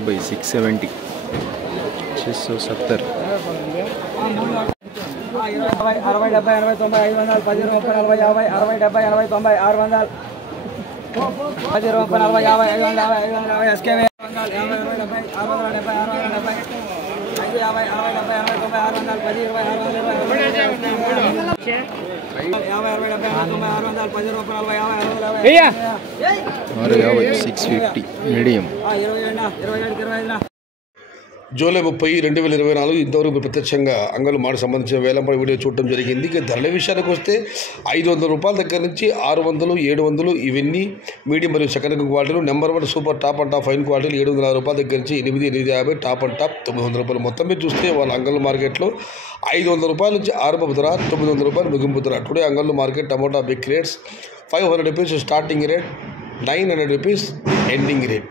670 670 650 medium. July 30, 2024 ఇంతవరకు ప్రత్యక్షంగా అంగళ్ళు మాట సంబంధించిన వేలంపై వీడియో చూడటం జరిగింది. ఇక ధరల విషయానికి వస్తే 500 రూపాయల దగ్గర నుంచి 600, 700 ఇవన్నీ మీడియం మరియు సెకండ్ క్వాలిటీలు. Number 1 super top and top fine క్వాలిటీలు 760 రూపాయల దగ్గర నుంచి 850 టాప్ అండ్ టాప్ 900 రూపాయలు. మొత్తం మీద చూస్తే వాళ్ళ అంగళ్ళు మార్కెట్లో 500 రూపాయల నుంచి ఆరంభ ధర, 900 రూపాయలు ముగింపు ధర. Today Angallu market tomato big rates 500 rupees starting rate, 900 rupees ending rate.